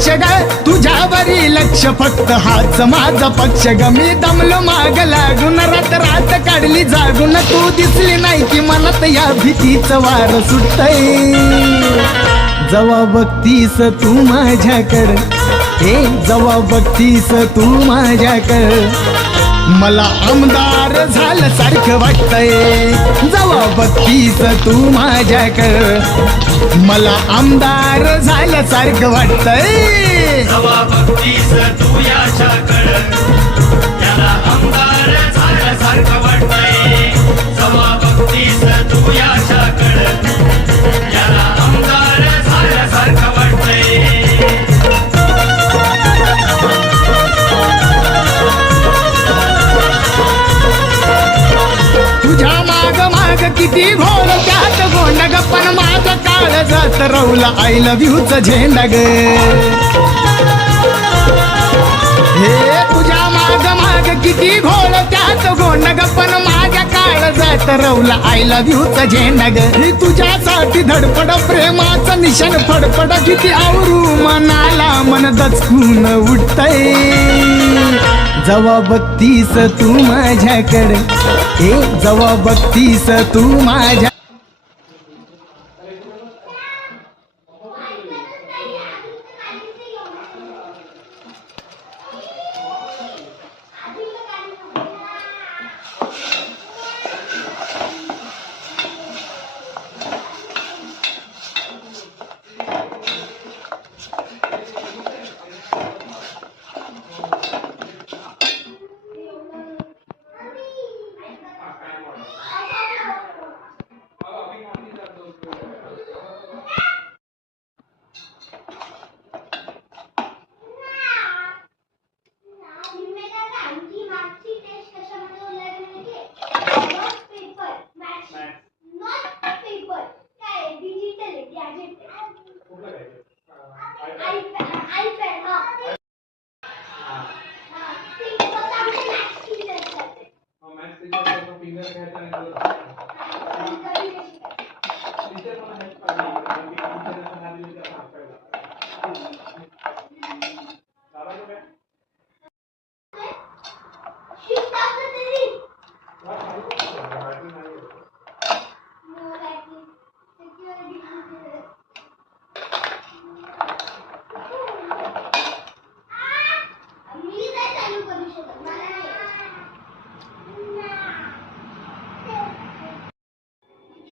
लक्ष ग तुझ्यावरी लक्ष फक्त हाच माझा पक्ष ग मी दमलो माग लागून रात रात काढली जागून तू दिसली नाही की मनात या भीतीचं वार सुटतय जवा बघतीस तू माझ्याकडं हे जवा बघतीस तू माझ्याकडं मला आमदार झालं सारखं वाटतंय जवा बघतीस तू माझ्याकडं मला आमदार झालं सारखं वाटतंय जवा बघतीस तू याच्याकडं त्याला आमदार झाल्यासारखं वाटतंय जवा बघतीस तू याच्याकडं त्याला आमदार झाल्यासारखं वाटतंय तुझ्या माग माग किती घोळ त्यात गोंड ग पण माझं काळ जात रवला आय लव्ह यूच झेंडा ग हे तुझ्या माग माग किती घोळ त्यात गोंड ग पण माझ्या काळ जात रवला आय लव्ह यूच झेंडा ग ही तुझ्यासाठी धडपड प्रेमाचं निशाण फडफड किती आवरू मनाला मन दचकून उठतय जवा बघतीस तू माझ्याकडे हे जवा बघतीस तू माझ्या